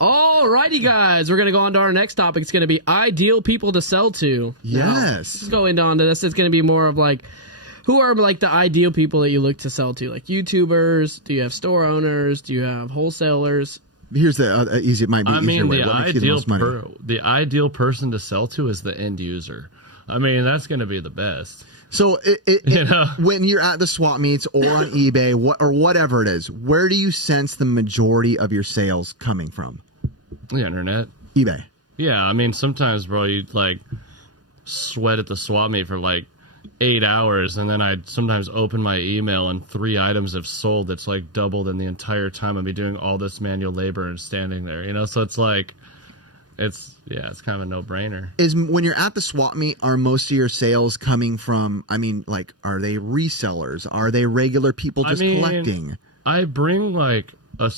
Alrighty, guys, we're gonna go on to our next topic. It's gonna be ideal people to sell to. Yes. Now, going on to this, it's gonna be more of like, who are like the ideal people that you look to sell to? Like YouTubers? Do you have store owners? Do you have wholesalers? Here's the easy. It might be easier way. What makes you the most money? The ideal person to sell to is the end user. I mean, that's going to be the best. So when you're at the swap meets or on eBay or whatever it is, where do you sense the majority of your sales coming from? The internet. eBay. Yeah, I mean, sometimes, bro, you like sweat at the swap meet for like 8 hours, and then I'd sometimes open my email and 3 items have sold. That's like doubled in the entire time I'd be doing all this manual labor and standing there, you know? So it's like, it's kind of a no-brainer. Is when you're at the swap meet, are most of your sales coming from, I mean, like, are they resellers? Are they regular people just collecting? I bring like a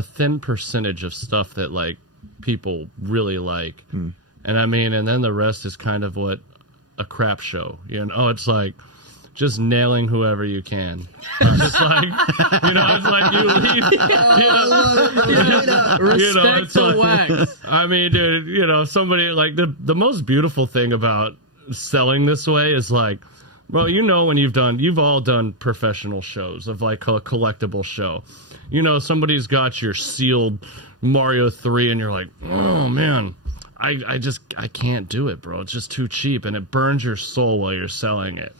thin percentage of stuff that like people really like. And I mean, and then the rest is kind of what a crap show, you know? It's like just nailing whoever you can. Just like, you know, it's like you leave, Respect the wax. I mean, dude, you know, somebody like the most beautiful thing about selling this way is like, well, you know, when you've all done professional shows of like a collectible show, you know, somebody's got your sealed Mario 3 and you're like, oh man, I can't do it, bro. It's just too cheap, and it burns your soul while you're selling it.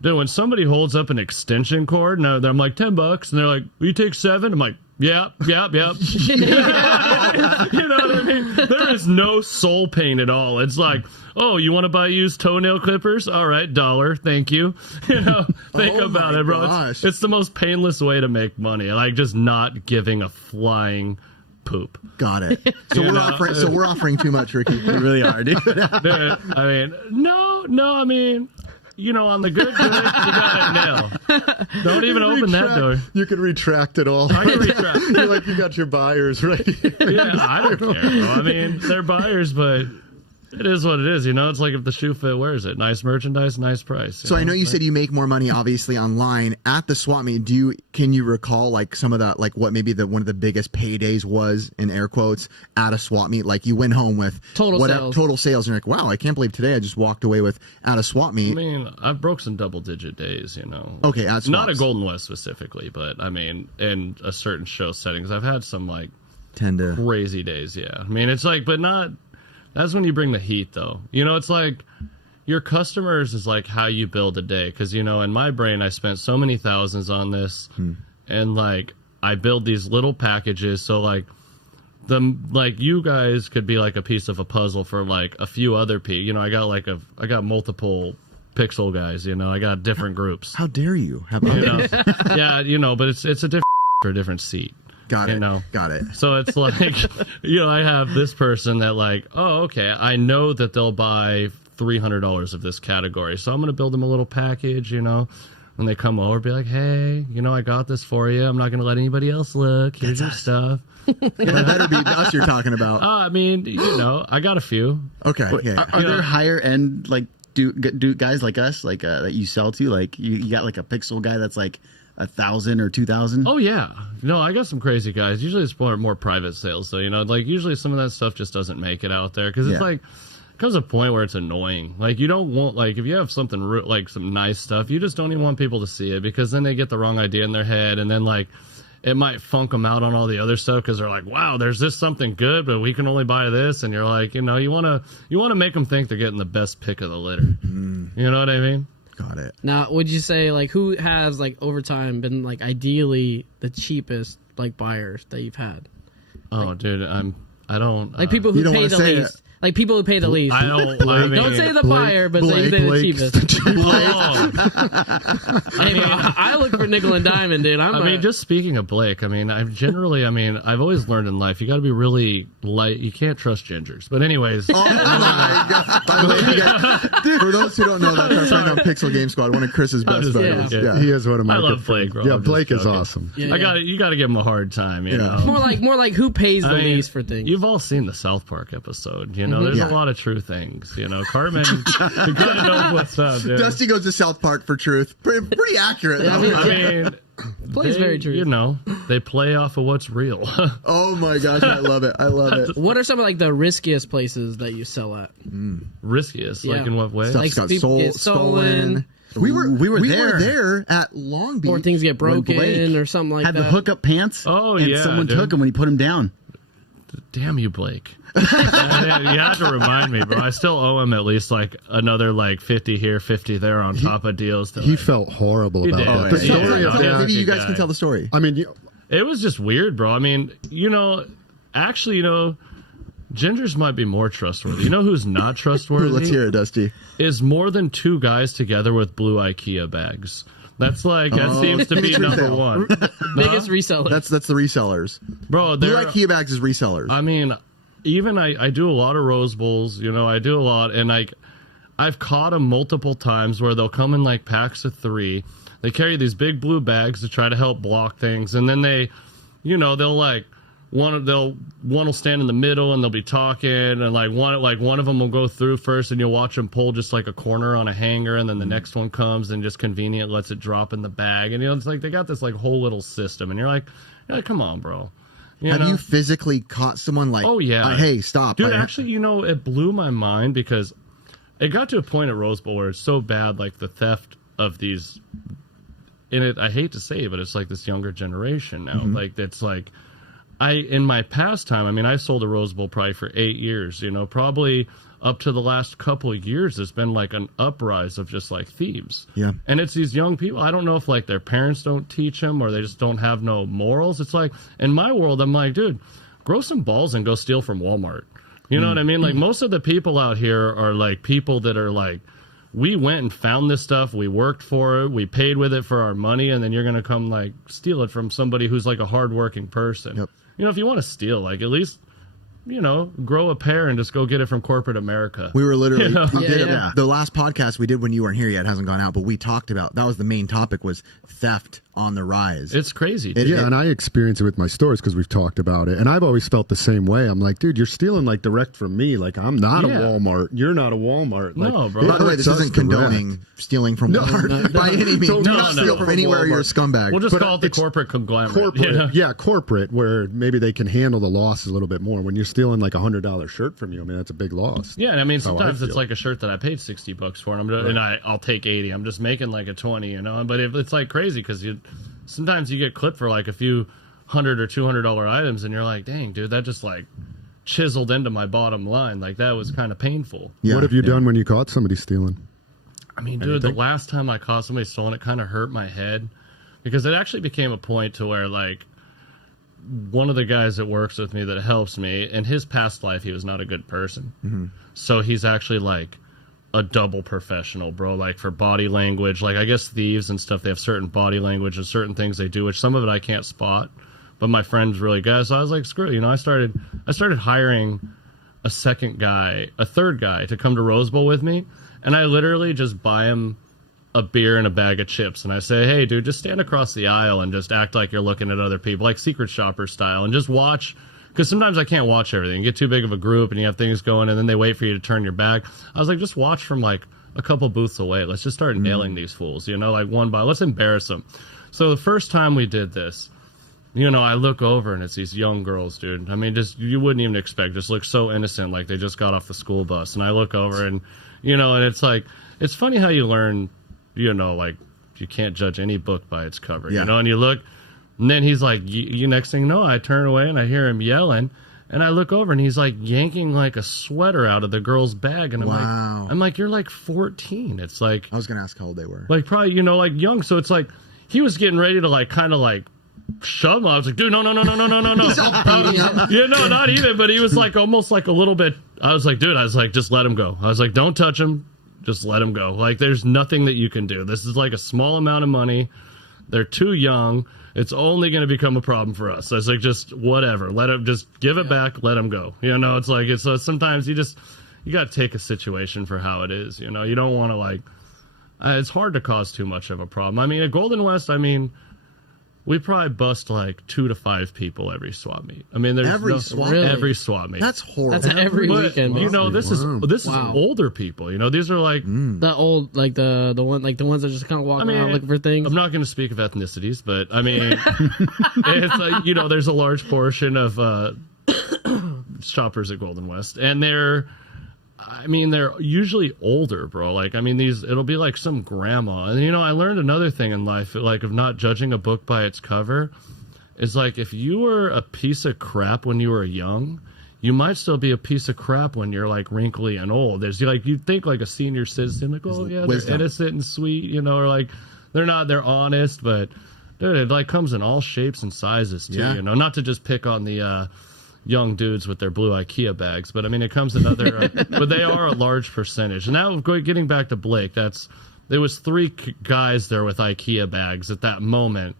Dude, when somebody holds up an extension cord, and I'm like, $10, and they're like, will you take 7? I'm like, yep. You know what I mean? There is no soul pain at all. It's like, oh, you want to buy used toenail clippers? All right, $1, thank you. You know, think about it, bro. It's the most painless way to make money. Like just not giving a flying poop. Got it. So we're offering too much, Ricky. We really are, dude. Dude, I mean, no, I mean, you know, on the good days, you got it nailed. Don't even open that door. You can retract it all. I can retract. You're like, you got your buyers right here. Yeah, I don't care, bro. I mean, they're buyers, but it is what it is, you know? It's like if the shoe fit, wears it. Nice merchandise, nice price. So I know you said you make more money, obviously, online. At the swap meet, can you recall, like, some of that, like, what maybe one of the biggest paydays was, in air quotes, at a swap meet? Like, you went home with total sales, and you're like, wow, I can't believe today I just walked away with at a swap meet. I mean, I've broke some double-digit days, you know? Okay, at swaps. Not at Golden West specifically, but, I mean, in a certain show settings, I've had some, like, crazy days, yeah. I mean, it's like, but not... That's when you bring the heat, though. You know, it's like your customers is like how you build a day. Because, you know, in my brain, I spent so many thousands on this. And, like, I build these little packages. So, like, you guys could be like a piece of a puzzle for, like, a few other people. You know, I got multiple pixel guys, you know. I got different groups. How dare you? Yeah, you know, but it's a different for a different seat. Got it. So it's like, you know, I have this person that like, oh, okay, I know that they'll buy $300 of this category. So I'm going to build them a little package, you know, when they come over, be like, hey, you know, I got this for you. I'm not going to let anybody else look. Here's your stuff. That better be us you're talking about. I mean, you know, I got a few. Okay. Are there higher end, like, do guys like us, like, that you sell to? Like, you got like a pixel guy that's like 1,000 or 2,000? Oh yeah, no, I got some crazy guys. Usually it's more private sales, so you know, like usually some of that stuff just doesn't make it out there because it's like it comes a point where it's annoying. Like you don't want, like if you have something like some nice stuff, you just don't even want people to see it because then they get the wrong idea in their head, and then like it might funk them out on all the other stuff because they're like, wow, there's this something good, but we can only buy this, and you're like, you know, you want to make them think they're getting the best pick of the litter. You know what I mean? Got it. Now, would you say, like, who has, like, over time been, like, ideally the cheapest, like, buyers that you've had? Oh, like, dude, I don't... Like, people who pay the least. It. Like, people who pay the least. I don't... don't say the buyer, but say the cheapest. I look for nickel and diamond, dude. I mean, just speaking of Blake, I mean, I've always learned in life, you got to be really light. You can't trust gingers. But anyways... Oh, my God. By the way, for those who don't know, that's our friend on Pixel Game Squad, one of Chris's best buddies. Yeah, he is one of my... I love Blake, bro. Yeah, Blake is awesome. Yeah. You got to give him a hard time, you know? More like who pays the least for things. You've all seen the South Park episode, you know? There's a lot of true things, you know? Cartman, you kind of know what's up, dude. Dusty goes to South Park for truth. Pretty accurate, though. I mean... Plays very true. You know, they play off of what's real. Oh my gosh, I love it. I love it. What are some of like the riskiest places that you sell at? Riskiest? Yeah. Like in what way? Stuff's Like got people get stolen. We were there. there at Long Beach. Or things get broken Blake or something like had that. the hookup pants. Oh, and yeah, someone dude. took him when he put him down. Damn you, Blake. You have to remind me, bro. I still owe him at least like another like 50 here, 50 there on top of deals. He felt horrible about did. that. The The story of that. Maybe you guys can tell the story. I mean, It was just weird, bro. I mean, actually, Gingers might be more trustworthy. You know who's not trustworthy? Let's hear it, Dusty. Is more than two guys together with blue IKEA bags. That seems to be number one. Biggest reseller. That's the resellers. Bro, Blue IKEA bags is resellers. I mean, even I do a lot of Rose Bowls, I do a lot, and I've caught them multiple times where they'll come in like packs of 3. They carry these big blue bags to try to help block things, and then they, they'll like one will stand in the middle and they'll be talking, and one of them will go through first, and you'll watch them pull just like a corner on a hanger, and then the next one comes and just convenient lets it drop in the bag, and it's like they got this like whole little system, and you're like, come on, bro. Have you physically caught someone like, oh yeah, hey, stop. Dude, actually, it blew my mind because it got to a point at Rose Bowl where it's so bad, like the theft of these, I hate to say it, but it's like this younger generation now. Like, it's like, in my past time, I mean, I sold a Rose Bowl probably for 8 years, probably up to the last couple of years, there's been like an uprise of just like thieves. Yeah. And it's these young people. I don't know if like their parents don't teach them or they just don't have no morals. It's like, in my world, I'm like, dude, grow some balls and go steal from Walmart. You know what I mean? Like, most of the people out here are like people that are like, we went and found this stuff, we worked for it, we paid with it for our money, and then you're going to come like steal it from somebody who's like a hardworking person. Yep. If you want to steal, like, at least, grow a pair and just go get it from corporate America. We were literally, Yeah. the last podcast we did when you weren't here yet hasn't gone out, but we talked about, that was the main topic, was theft on the rise. It's crazy. and I experience it with my stores because we've talked about it, and I've always felt the same way. I'm like, dude, you're stealing like direct from me. Like, I'm not a Walmart. You're not a Walmart. Like, No, bro. By the way, this isn't condoning stealing from Walmart by any means. Do not steal from anywhere. You're a scumbag. We'll just call it the corporate conglomerate. Corporate, where maybe they can handle the loss a little bit more. When you're stealing like $100 shirt from you, I mean, that's a big loss. Yeah, and I mean, That's how I sometimes it's feel. like a shirt that I paid $60 for, and I'll take 80. I'm just making like a 20, But it's like crazy because sometimes you get clipped for like a few $100 or $200 items, and you're like, dang, dude, that just like chiseled into my bottom line. Like, that was kind of painful. Yeah, What have you done when you caught somebody stealing? I mean, dude, the last time I caught somebody stolen, it kind of hurt my head because it actually became a point to where like one of the guys that works with me that helps me, in his past life, he was not a good person. So he's actually like a double professional, bro. Like, for body language, like, I guess thieves and stuff, they have certain body language and certain things they do, which some of it I can't spot, but my friend's really good. So I was like, screw it. I started hiring a third guy to come to Rose Bowl with me, and I literally just buy him a beer and a bag of chips, and I say, hey, dude, just stand across the aisle and just act like you're looking at other people, like secret shopper style, and just watch. Because sometimes I can't watch everything. You get too big of a group and you have things going, and then they wait for you to turn your back. I was like, just watch from like a couple booths away. Let's just start nailing these fools, like one by. Let's embarrass them. So the first time we did this, I look over and it's these young girls, dude. I mean, just, you wouldn't even expect, just look so innocent, like they just got off the school bus. And I look over and, and it's like, it's funny how you learn, like, you can't judge any book by its cover, and you look. And then he's like, you next thing you know, I turn away and I hear him yelling, and I look over and he's like yanking like a sweater out of the girl's bag, and I'm like, you're like 14. It's like, I was gonna ask how old they were. Like, probably, like young. So it's like he was getting ready to like kind of like shove him. I was like, dude, no. Yeah, no, not even. But he was like almost like a little bit. I was like, dude, just let him go. I was like, don't touch him. Just let him go. Like, there's nothing that you can do. This is like a small amount of money. They're too young. It's only going to become a problem for us. So it's like, just whatever. Let him, just give it back. Let him go. It's like, sometimes you got to take a situation for how it is. You don't want to like, it's hard to cause too much of a problem. I mean, at Golden West, I mean, we probably bust like 2 to 5 people every swap meet. I mean, there's every swap meet. That's horrible. That's every weekend. You know, this is older people. You know, these are like the old, like the ones that just kind of walk around looking for things. I'm not going to speak of ethnicities, but I mean, it's like, you know, there's a large portion of shoppers at Golden West, and they're usually older, bro. Like, I mean, it'll be like some grandma. And, you know, I learned another thing in life, like, of not judging a book by its cover, is like, if you were a piece of crap when you were young, you might still be a piece of crap when you're like wrinkly and old. There's like, you'd think like a senior citizen, like, oh yeah, they're innocent and sweet, you know, or like, they're honest, but dude, it like comes in all shapes and sizes too, you know, not to just pick on the, young dudes with their blue IKEA bags, but I mean, it comes in other, but they are a large percentage. And now, getting back to Blake, there was 3 guys there with IKEA bags at that moment,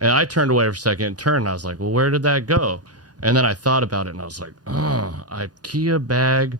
and I turned away for a second, and I was like, well, where did that go? And then I thought about it, and I was like, oh, IKEA bag,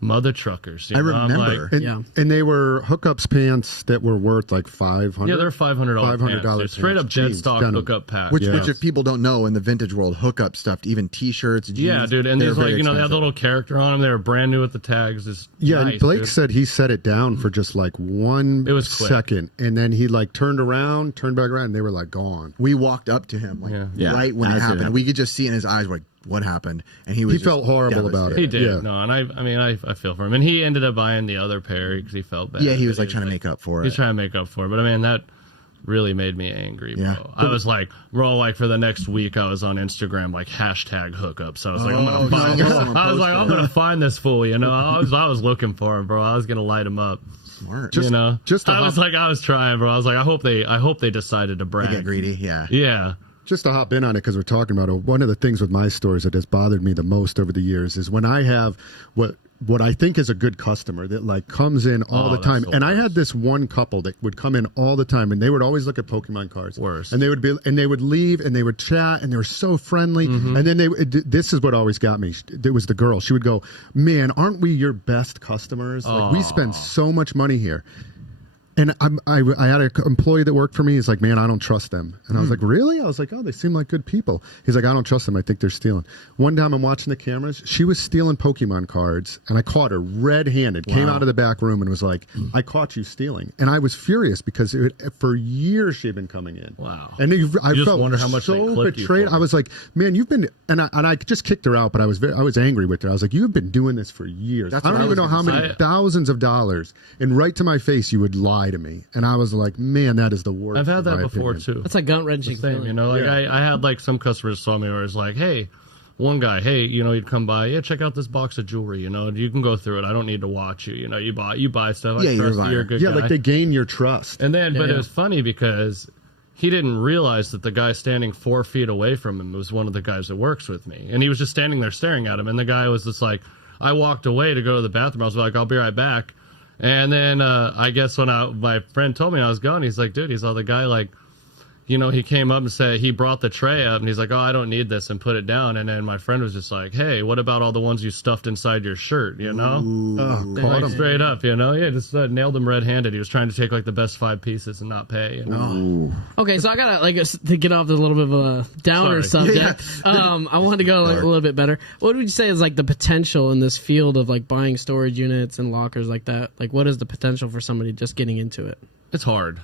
mother truckers. I remember. And they were hookups pants that were worth like $500. Yeah, they're $500 pants. Straight up dead stock hookup pants. Which if people don't know, in the vintage world, hookup stuff, even T-shirts, jeans. Yeah, dude. And these, like, you know, they had a little character on them. They were brand new with the tags. Nice, and Blake said he set it down for just like 1 second. And then he like turned back around, and they were like gone. We walked up to him right when it happened. We could just see in his eyes, like, what happened, and he felt horrible about it. He did. No, and I feel for him, and he ended up buying the other pair because he felt bad. Yeah, he was like trying to make up for it. He's trying to make up for it, but I mean, that really made me angry, bro. I was like, bro, like for the next week, I was on Instagram like #hookups. So I was like, I'm gonna find this fool. You know, I was looking for him, bro. I was gonna light him up. Smart. I was trying, bro. I was like, I hope they decided to brag. They get greedy. Yeah. Just to hop in on it, because we're talking about it, one of the things with my stories that has bothered me the most over the years is when I have what I think is a good customer that like comes in all the time. And I had this one couple that would come in all the time, and they would always look at Pokemon cards. Worse. And they would leave, and they would chat, and they were so friendly. And then this is what always got me. It was the girl. She would go, "Man, aren't we your best customers? Like, we spend so much money here." And I had an employee that worked for me. He's like, man, I don't trust them. And I was like, really? I was like, oh, they seem like good people. He's like, I don't trust them. I think they're stealing. One time I'm watching the cameras. She was stealing Pokemon cards, and I caught her red-handed. Wow. Came out of the back room and was like, I caught you stealing. And I was furious because for years she had been coming in. Wow. And I felt wonder how much so betrayed. I was like, man, you've been, and I just kicked her out, but I was angry with her. I was like, you've been doing this for years. I don't even know how many thousands of dollars. And right to my face, you would lie to me. And I was like, man, that is the worst. I've had that before too. That's a gut wrenching thing. You know, like I had like some customers saw me where it's like, hey, one guy, hey, you know, he'd come by, check out this box of jewelry, you know, you can go through it. I don't need to watch you. You know, you buy stuff. I trust you're a good guy. Like they gain your trust. And then, but it was funny because he didn't realize that the guy standing 4 feet away from him was one of the guys that works with me. And he was just standing there staring at him. And the guy was just like, I walked away to go to the bathroom. I was like, I'll be right back. And then I guess when my friend told me I was going, he's like, dude, he saw the guy, like, you know, he came up and said, he brought the tray up, and he's like, oh, I don't need this, and put it down. And then my friend was just like, hey, what about all the ones you stuffed inside your shirt, you know? Caught him straight up, you know? Yeah, just nailed him red-handed. He was trying to take, like, the best 5 pieces and not pay, you know? Okay, so I gotta, like, to get off the little bit of a downer subject, I wanted to go like, a little bit better. What would you say is, like, the potential in this field of, like, buying storage units and lockers like that? Like, what is the potential for somebody just getting into it? It's hard.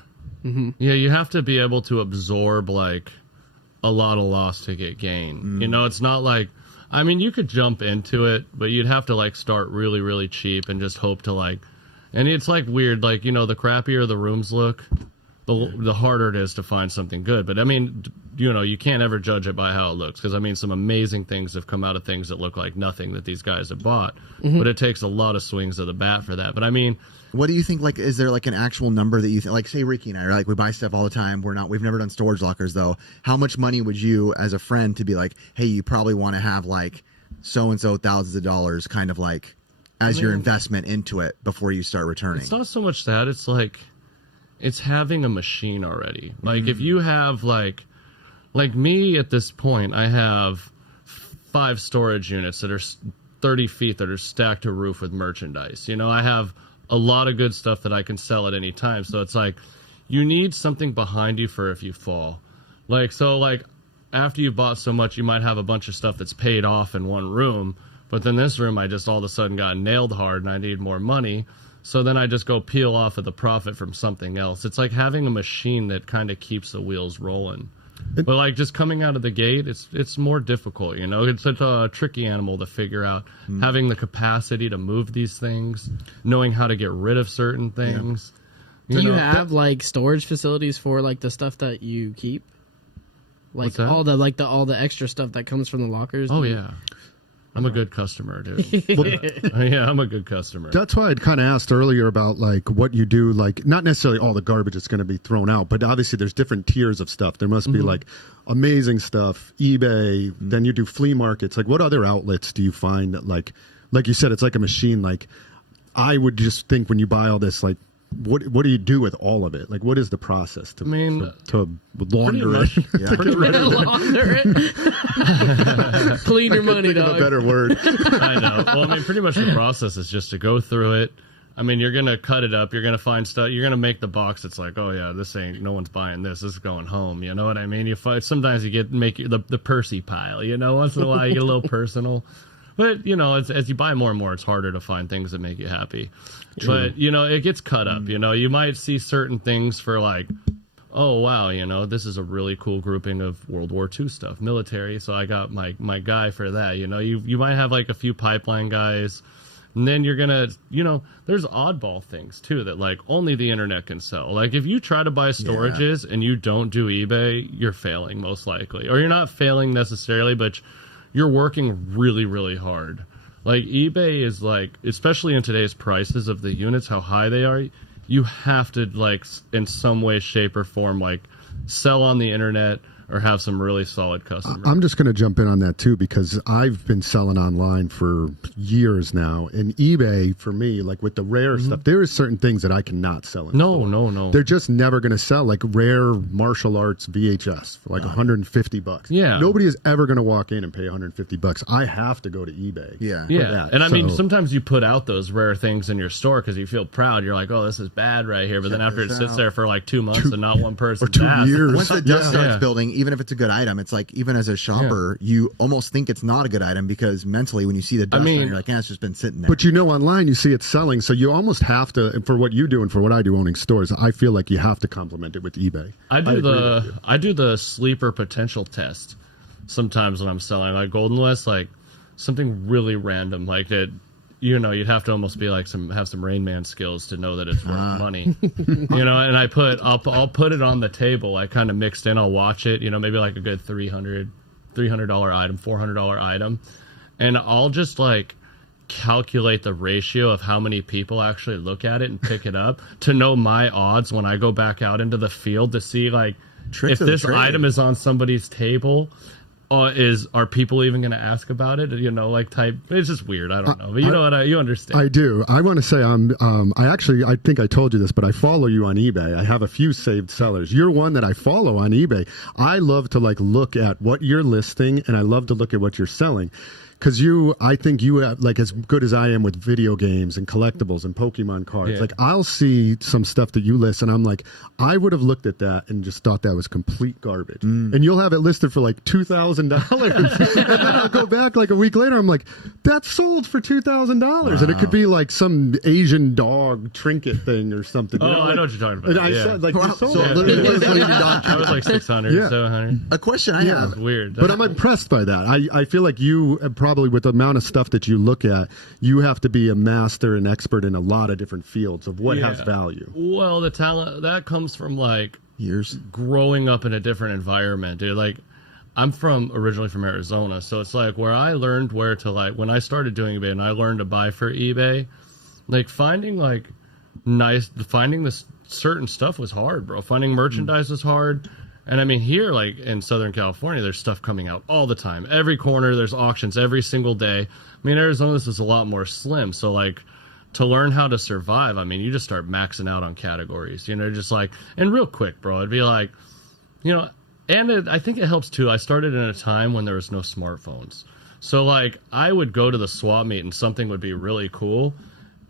Yeah, you have to be able to absorb like a lot of loss to get gain. You know, it's not like, I mean, you could jump into it, but you'd have to like start really, really cheap and just hope to like, and it's like weird, like, you know, the crappier the rooms look, the harder it is to find something good. But I mean, you know, you can't ever judge it by how it looks, because I mean, some amazing things have come out of things that look like nothing that these guys have bought, but it takes a lot of swings of the bat for that. But I mean, what do you think, like, is there like an actual number that you think, like, say Ricky and I are like, we buy stuff all the time, we've never done storage lockers though, how much money would you as a friend to be like, hey, you probably want to have like so and so thousands of dollars kind of like as your investment into it before you start returning? It's not so much that, it's like, it's having a machine already. Like if you have like me at this point, I have 5 storage units that are 30 feet that are stacked to roof with merchandise. You know, I have a lot of good stuff that I can sell at any time. So it's like, you need something behind you for if you fall. Like, so like after you've bought so much, you might have a bunch of stuff that's paid off in one room, but then this room I just all of a sudden got nailed hard and I need more money. So then I just go peel off of the profit from something else. It's like having a machine that kind of keeps the wheels rolling. But like just coming out of the gate, it's more difficult, you know. It's such a tricky animal to figure out. Having the capacity to move these things, knowing how to get rid of certain things. Do you have like storage facilities for like the stuff that you keep? Like all the extra stuff that comes from the lockers? Oh yeah. I'm a good customer, dude. Yeah, I'm a good customer. That's why I'd kind of asked earlier about like what you do, like not necessarily all the garbage that's going to be thrown out, but obviously there's different tiers of stuff. There must be like amazing stuff, eBay, then you do flea markets. Like what other outlets do you find that like you said, it's like a machine. Like I would just think when you buy all this, like what do you do with all of it? Like what is the process to launder it? Launder it. Clean your money, dog. A better word. I know. Well, I mean, pretty much the process is just to go through it. I mean, you're gonna cut it up. You're gonna find stuff. You're gonna make the box. It's like, oh yeah, this ain't. No one's buying this. This is going home. You know what I mean? You find sometimes you make the Percy pile. You know, once in a while you get a little personal. But, you know, as you buy more and more, it's harder to find things that make you happy. True. But, you know, it gets cut up. You know, you might see certain things for like, oh, wow, you know, this is a really cool grouping of World War II stuff, military. So I got my guy for that. You know, you might have like a few pipeline guys. And then you're going to, you know, there's oddball things, too, that like only the internet can sell. Like if you try to buy storages and you don't do eBay, you're failing most likely. Or you're not failing necessarily, but you're working really, really hard. Like eBay is like, especially in today's prices of the units, how high they are, you have to like in some way, shape or form, like sell on the internet or have some really solid customers. I'm just going to jump in on that too, because I've been selling online for years now, and eBay for me, like with the rare stuff, there is certain things that I cannot sell. No. They're just never going to sell, like rare martial arts VHS for like $150. Yeah. Nobody is ever going to walk in and pay $150. I have to go to eBay. Yeah. And I mean, sometimes you put out those rare things in your store because you feel proud. You're like, oh, this is bad right here. But then after it sits there for like 2 months and not one person or 2 years. Once the dust starts building, even if it's a good item, it's like, even as a shopper, you almost think it's not a good item because mentally when you see the dust, you're like, it's just been sitting there. But you know, online you see it selling, so you almost have to, and for what you do and for what I do owning stores, I feel like you have to complement it with eBay. I do the sleeper potential test sometimes when I'm selling like Golden West, like something really random like that. You know, you'd have to almost be like have some Rain Man skills to know that it's worth money. You know, and I'll put it on the table. I kind of mixed in. I'll watch it. You know, maybe like a good $300 item, $400 item, and I'll just like calculate the ratio of how many people actually look at it and pick it up to know my odds when I go back out into the field to see like if this item is on somebody's table. Are people even going to ask about it? You know, like type. It's just weird. I don't know, but you know what? You understand. I do. I want to say I think I told you this, but I follow you on eBay. I have a few saved sellers. You're one that I follow on eBay. I love to like look at what you're listing, and I love to look at what you're selling. Because I think you have, like, as good as I am with video games and collectibles and Pokemon cards. Yeah. Like, I'll see some stuff that you list, and I'm like, I would have looked at that and just thought that was complete garbage. And you'll have it listed for like $2,000, and then I'll go back like a week later. I'm like, that's sold for $2,000, and it could be like some Asian dog trinket thing or something. Oh, I know what you're talking about. And I said, like, you sold it. I was like 600, 700. A question I have. That's weird. But I'm impressed by that. I feel like you probably, with the amount of stuff that you look at, you have to be a master and expert in a lot of different fields of what has value. Well, the talent that comes from like years growing up in a different environment, dude. Like I'm originally from Arizona, so it's like where I learned where to, like, when I started doing eBay and I learned to buy for eBay, like finding this certain stuff was hard, bro. Finding merchandise was hard. And I mean, here, like in Southern California, there's stuff coming out all the time. Every corner, there's auctions every single day. I mean, Arizona, this is a lot more slim. So, like, to learn how to survive, I mean, you just start maxing out on categories. You know, just like, and real quick, bro, it'd be like, you know, and I think it helps too. I started in a time when there was no smartphones. So, like, I would go to the swap meet and something would be really cool.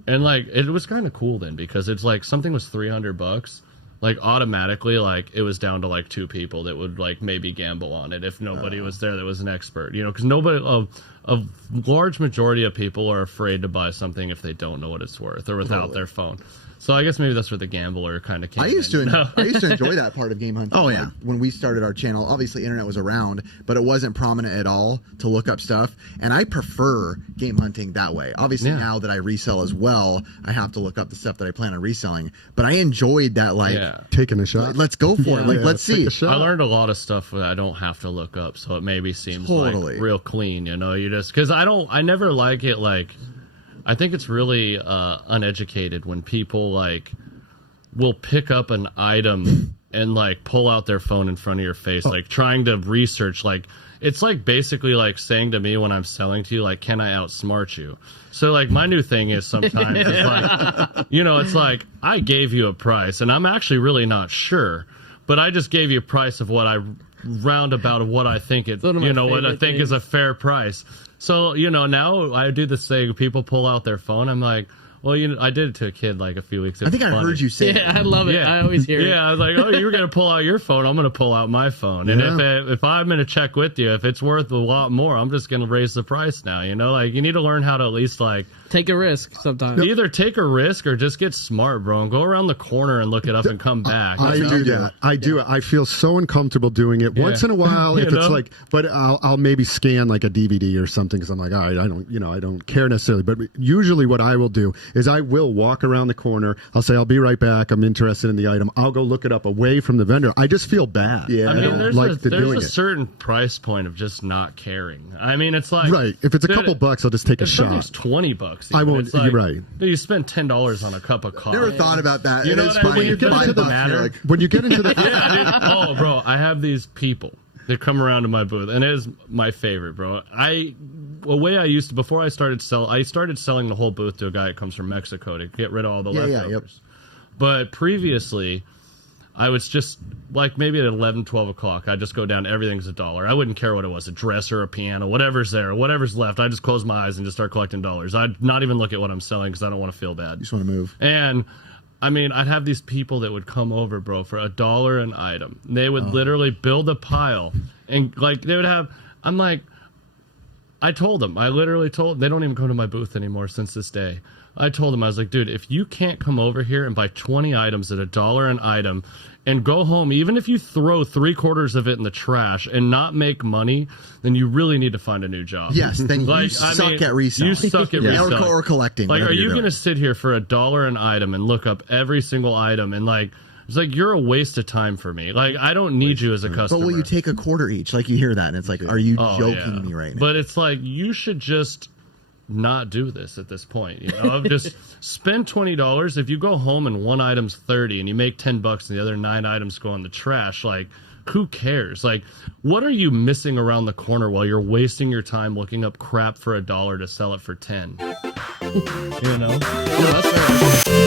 And, like, it was kind of cool then because it's like something was $300. like automatically, like it was down to like 2 people that would like maybe gamble on it if nobody was there that was an expert, you know, because nobody a large majority of people are afraid to buy something if they don't know what it's worth or without their phone. So I guess maybe that's where the gambler kind of came. I used to enjoy that part of game hunting. Oh yeah, like, when we started our channel, obviously internet was around, but it wasn't prominent at all to look up stuff. And I prefer game hunting that way. Obviously now that I resell as well, I have to look up the stuff that I plan on reselling. But I enjoyed that, like taking a shot. Let's go for it. Like let's see. I learned a lot of stuff that I don't have to look up, so it maybe seems like real clean. You know, you just because I never like it like. I think it's really uneducated when people like will pick up an item and like pull out their phone in front of your face, like trying to research. Like it's like basically like saying to me when I'm selling to you, like, can I outsmart you? So like my new thing is sometimes it's like, you know, it's like I gave you a price and I'm actually really not sure, but I just gave you a price of what I roundabout of what I think it, you know, what I think is a fair price. So, you know, now I do this thing. People pull out their phone. I'm like, well, you know, I did it to a kid like a few weeks ago. I think I heard you say I love it. I always hear it. Yeah, I was like, oh, you were going to pull out your phone. I'm going to pull out my phone. And if I'm going to check with you, if it's worth a lot more, I'm just going to raise the price now. You know, like you need to learn how to at least like take a risk sometimes. Either take a risk or just get smart, bro, and go around the corner and look it up and come back. I do that. I do it. I feel so uncomfortable doing it. Once in a while, if it's like, but I'll maybe scan like a DVD or something because I'm like, all right, I don't care necessarily. But usually what I will do is I will walk around the corner. I'll say, I'll be right back. I'm interested in the item. I'll go look it up away from the vendor. I just feel bad. Yeah, I mean, there's a certain price point of just not caring. I mean, it's like right. If it's a couple bucks, I'll just take a shot. It's $20. I won't. Like, you're right. You spend $10 on a cup of coffee. Never thought about that. You know what I mean? When you get into the matter, when you get into the oh, bro, I have these people that come around to my booth, and it is my favorite, bro. The way I used to before I started selling the whole booth to a guy that comes from Mexico to get rid of all the leftovers. But previously, I was just like maybe at 11, 12 o'clock, I'd just go down. Everything's $1. I wouldn't care what it was, a dress or a piano, whatever's there, whatever's left. I just close my eyes and just start collecting dollars. I'd not even look at what I'm selling because I don't want to feel bad. You just want to move. And I mean, I'd have these people that would come over, bro, for $1 an item. They would literally build a pile and like they would have. I'm like, I literally told them, they don't even come to my booth anymore since this day. I told him, I was like, dude, if you can't come over here and buy 20 items at $1 an item and go home, even if you throw 3/4 of it in the trash and not make money, then you really need to find a new job. Yes, then you suck at reselling. You suck at reselling. Or collecting. Like, are you going to sit here for $1 an item and look up every single item and like, it's like, you're a waste of time for me. Like, I don't need you as a customer. But will you take $0.25 each? Like, you hear that and it's like, are you joking me right now? But it's like, you should just not do this at this point, you know. Just spend $20. If you go home and one item's $30 and you make $10 and the other 9 items go in the trash, like, who cares? Like, what are you missing around the corner while you're wasting your time looking up crap for $1 to sell it for 10? You know? Yeah, that's fair.